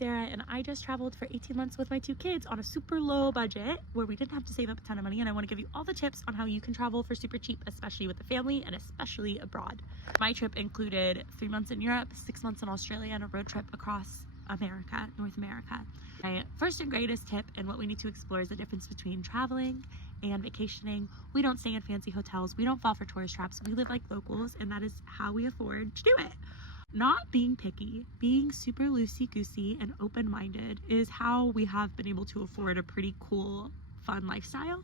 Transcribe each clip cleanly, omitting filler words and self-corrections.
Sarah, and I just traveled for 18 months with my 2 kids on a super low budget where we didn't have to save up a ton of money, and I want to give you all the tips on how you can travel for super cheap, especially with the family and especially abroad. My trip included 3 months in Europe, 6 months in Australia, and a road trip across America, North America. My first and greatest tip, and what we need to explore, is the difference between traveling and vacationing. We don't stay in fancy hotels, we don't fall for tourist traps, we live like locals, and that is how we afford to do it. Not being picky, being super loosey-goosey and open-minded is how we have been able to afford a pretty cool, fun lifestyle.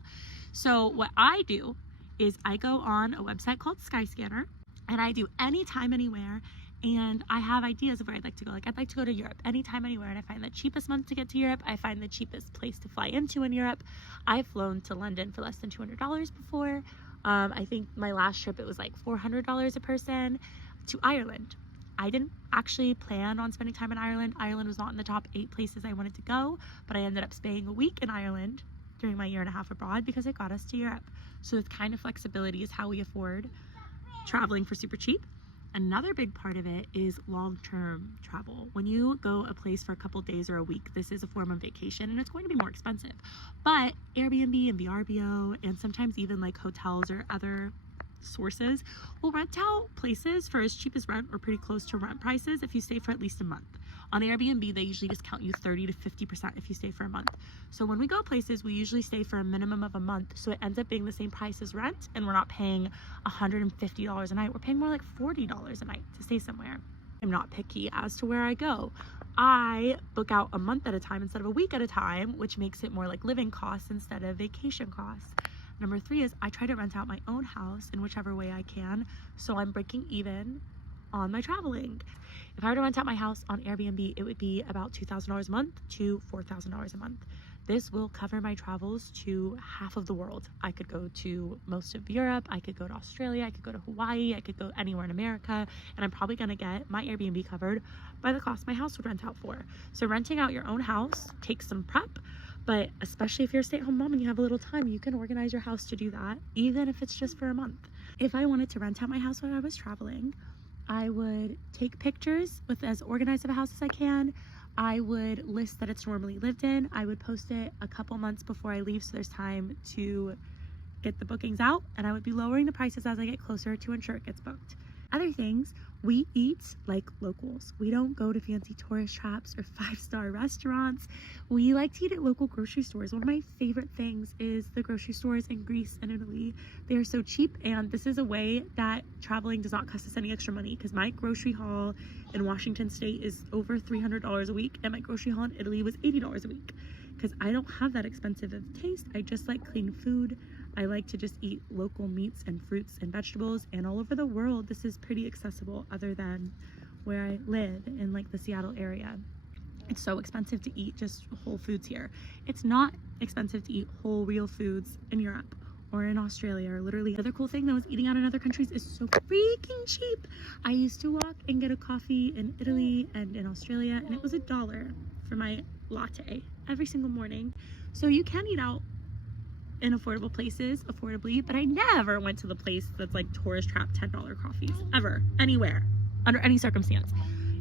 So what I do is I go on a website called Skyscanner, and I do anytime, anywhere, and I have ideas of where I'd like to go. Like, I'd like to go to Europe anytime, anywhere, and I find the cheapest month to get to Europe. I find the cheapest place to fly into in Europe. I've flown to London for less than $200 before. I think my last trip, it was like $400 a person to Ireland. I didn't actually plan on spending time in Ireland. Ireland was not in the top 8 places I wanted to go, but I ended up staying a week in Ireland during my 1.5 years abroad because it got us to Europe. So this kind of flexibility is how we afford traveling for super cheap. Another big part of it is long-term travel. When you go a place for a couple days or a week, this is a form of vacation, and it's going to be more expensive. But Airbnb and VRBO, and sometimes even like hotels or other sources, will rent out places for as cheap as rent or pretty close to rent prices if you stay for at least a month. On Airbnb, they usually discount you 30 to 50% if you stay for a month. So when we go places, we usually stay for a minimum of a month, so it ends up being the same price as rent, and we're not paying $150 a night. We're paying more like $40 a night to stay somewhere. I'm not picky as to where I go. I book out a month at a time instead of a week at a time, which makes it more like living costs instead of vacation costs. Number 3 is I try to rent out my own house in whichever way I can, so I'm breaking even on my traveling. If I were to rent out my house on Airbnb, it would be about $2,000 a month to $4,000 a month. This will cover my travels to half of the world. I could go to most of Europe, I could go to Australia, I could go to Hawaii, I could go anywhere in America, and I'm probably gonna get my Airbnb covered by the cost my house would rent out for. So renting out your own house takes some prep, but especially if you're a stay-at-home mom and you have a little time, you can organize your house to do that, even if it's just for a month. If I wanted to rent out my house while I was traveling, I would take pictures with as organized of a house as I can. I would list that it's normally lived in. I would post it a couple months before I leave so there's time to get the bookings out, and I would be lowering the prices as I get closer to ensure it gets booked. Other things, we eat like locals. We don't go to fancy tourist traps or 5-star restaurants. We like to eat at local grocery stores. One of my favorite things is the grocery stores in Greece and Italy. They are so cheap, and this is a way that traveling does not cost us any extra money, because my grocery haul in Washington State is over $300 a week, and my grocery haul in Italy was $80 a week, because I don't have that expensive of taste. I just like clean food. I like to just eat local meats and fruits and vegetables, and all over the world this is pretty accessible other than where I live in like the Seattle area. It's so expensive to eat just whole foods here. It's not expensive to eat whole real foods in Europe or in Australia or literally. The other cool thing though is eating out in other countries is so freaking cheap. I used to walk and get a coffee in Italy and in Australia, and it was $1 for my latte every single morning. So you can eat out in affordable places affordably, but I never went to the place that's like tourist trap $10 coffees ever, anywhere, under any circumstance.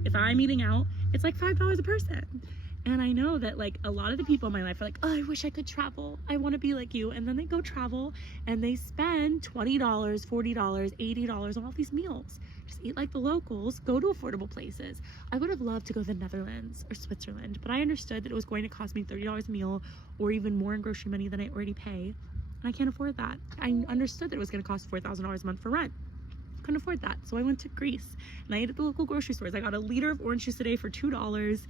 If I'm eating out, it's like $5 a person. And I know that like a lot of the people in my life are like, oh, I wish I could travel, I want to be like you, and then they go travel and they spend $20, $40, $80 on all these meals. Just eat like the locals, go to affordable places. I would have loved to go to the Netherlands or Switzerland, but I understood that it was going to cost me $30 a meal or even more in grocery money than I already pay, and I can't afford that. I understood that it was going to cost $4,000 a month for rent. Couldn't afford that, so I went to Greece and I ate at the local grocery stores. I got a liter of orange juice a day for $2,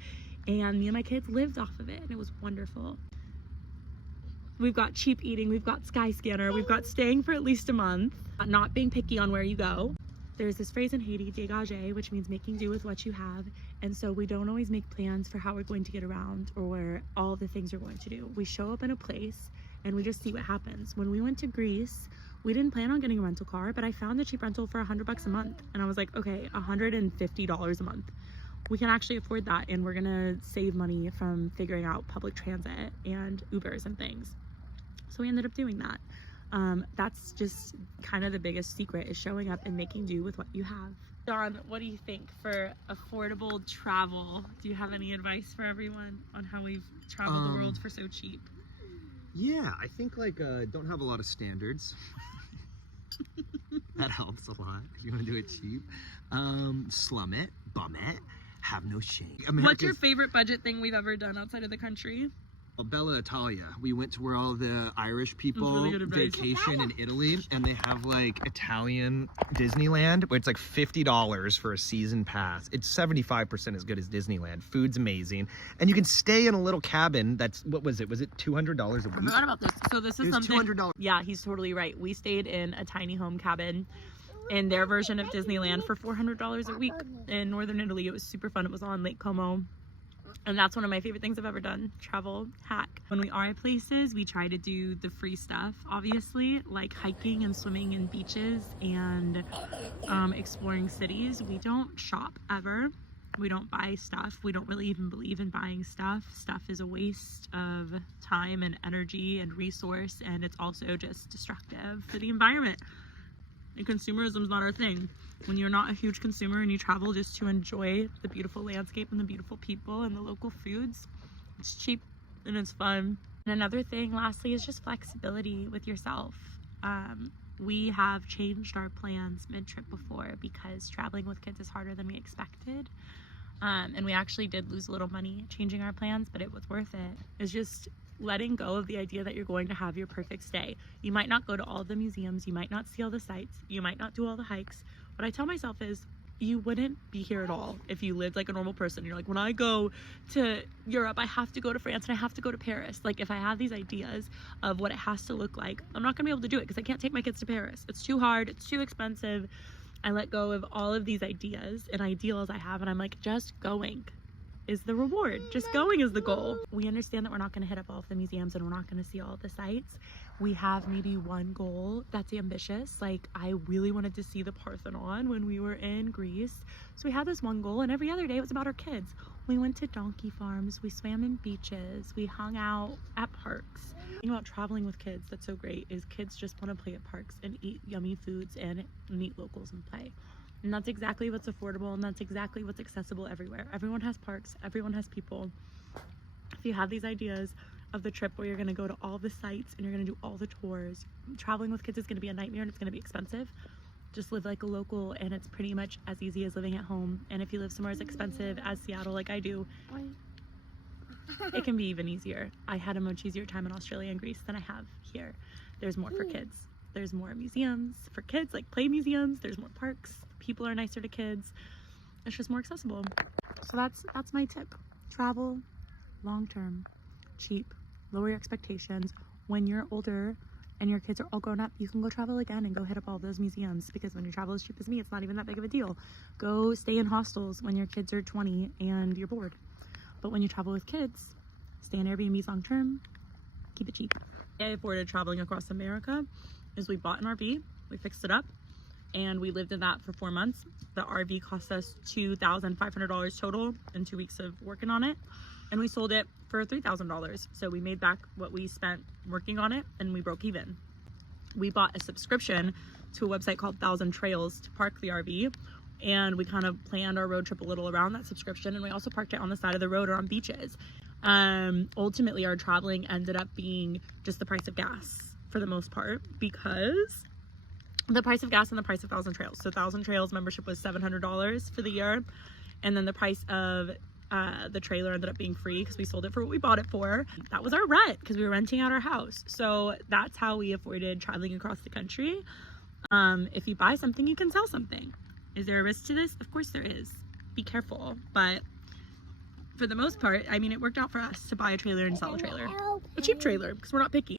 and me and my kids lived off of it, and it was wonderful. We've got cheap eating, we've got Skyscanner, we've got staying for at least a month, not being picky on where you go. There's this phrase in Haiti, dégagé, which means making do with what you have. And so we don't always make plans for how we're going to get around or all the things we're going to do. We show up in a place and we just see what happens. When we went to Greece, we didn't plan on getting a rental car, but I found a cheap rental for $100 a month. And I was like, okay, $150 a month. We can actually afford that, and we're gonna save money from figuring out public transit and Ubers and things. So we ended up doing that. That's just kind of the biggest secret, is showing up and making do with what you have. Dawn, what do you think for affordable travel? Do you have any advice for everyone on how we've traveled the world for so cheap? Yeah, I think like don't have a lot of standards. That helps a lot if you want to do it cheap. Slum it, bum it, have no shame. What's your favorite budget thing we've ever done outside of the country? Well, Bella Italia. We went to where all the Irish people really good advice. vacation in Italy, and they have like Italian Disneyland, where it's like $50 for a season pass. It's 75% as good as Disneyland. Food's amazing, and you can stay in a little cabin. That's what was it? Was it $200 a week? I forgot about this. So this is something. $200. Yeah, he's totally right. We stayed in a tiny home cabin in their version of Disneyland for $400 a week in northern Italy. It was super fun. It was on Lake Como. And that's one of my favorite things I've ever done. Travel hack. When we are at places, we try to do the free stuff, obviously, like hiking and swimming in beaches and exploring cities. We don't shop ever. We don't buy stuff. We don't really even believe in buying stuff. Stuff is a waste of time and energy and resource, and it's also just destructive for the environment. And consumerism is not our thing. When you're not a huge consumer and you travel just to enjoy the beautiful landscape and the beautiful people and the local foods, it's cheap and it's fun. And another thing, lastly, is just flexibility with yourself. We have changed our plans mid-trip before because traveling with kids is harder than we expected. And we actually did lose a little money changing our plans, but it was worth it. It's just letting go of the idea that you're going to have your perfect stay. You might not go to all the museums, you might not see all the sights, you might not do all the hikes. What I tell myself is, you wouldn't be here at all if you lived like a normal person. You're like, when I go to Europe, I have to go to France and I have to go to Paris. Like, if I have these ideas of what it has to look like, I'm not gonna be able to do it because I can't take my kids to Paris. It's too hard, it's too expensive. I let go of all of these ideas and ideals I have, and I'm like, just going is the reward. Just going is the goal. We understand that we're not going to hit up all of the museums and we're not going to see all of the sites. We have maybe one goal that's ambitious. Like, I really wanted to see the Parthenon when we were in Greece. So we had this one goal, and every other day it was about our kids. We went to donkey farms, we swam in beaches, we hung out at parks. The thing about traveling with kids that's so great is kids just want to play at parks and eat yummy foods and meet locals and play. And that's exactly what's affordable, and that's exactly what's accessible everywhere. Everyone has parks, everyone has people. If you have these ideas of the trip where you're gonna go to all the sites and you're gonna do all the tours, traveling with kids is gonna be a nightmare and it's gonna be expensive. Just live like a local, and it's pretty much as easy as living at home. And if you live somewhere as expensive as Seattle like I do, it can be even easier. I had a much easier time in Australia and Greece than I have here. There's more for kids. There's more museums for kids, like play museums. There's more parks. People are nicer to kids. It's just more accessible. So that's my tip. Travel long-term, cheap, lower your expectations. When you're older and your kids are all grown up, you can go travel again and go hit up all those museums, because when you travel as cheap as me, it's not even that big of a deal. Go stay in hostels when your kids are 20 and you're bored. But when you travel with kids, stay in Airbnbs long-term, keep it cheap. I afforded traveling across America is we bought an RV, we fixed it up, and we lived in that for 4 months. The RV cost us $2,500 total in 2 weeks of working on it, and we sold it for $3,000. So we made back what we spent working on it, and we broke even. We bought a subscription to a website called 1,000 Trails to park the RV, and we kind of planned our road trip a little around that subscription, and we also parked it on the side of the road or on beaches. Ultimately, our traveling ended up being just the price of gas for the most part, because the price of gas and the price of 1,000 Trails. So 1,000 Trails membership was $700 for the year, and then the price of the trailer ended up being free because we sold it for what we bought it for. That was our rent because we were renting out our house. So that's how we avoided traveling across the country. If you buy something, you can sell something. Is there a risk to this? Of course there is. Be careful. But for the most part, I mean, it worked out for us to buy a trailer and sell a trailer. A cheap trailer, because we're not picky.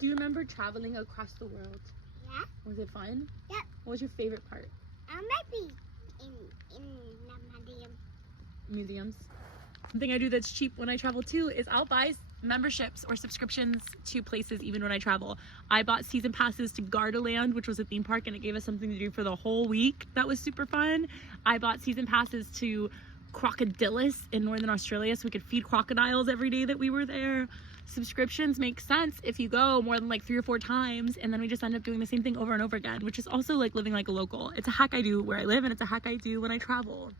Do you remember traveling across the world? Yeah. Was it fun? Yeah. What was your favorite part? Maybe in the museum. Museums. Something I do that's cheap when I travel too is I'll buy memberships or subscriptions to places even when I travel. I bought season passes to Gardaland, which was a theme park, and it gave us something to do for the whole week. That was super fun. I bought season passes to crocodilis in Northern Australia, so we could feed crocodiles every day that we were there. Subscriptions make sense if you go more than like 3 or 4 times, and then we just end up doing the same thing over and over again, which is also like living like a local. It's a hack I do where I live, and it's a hack I do when I travel.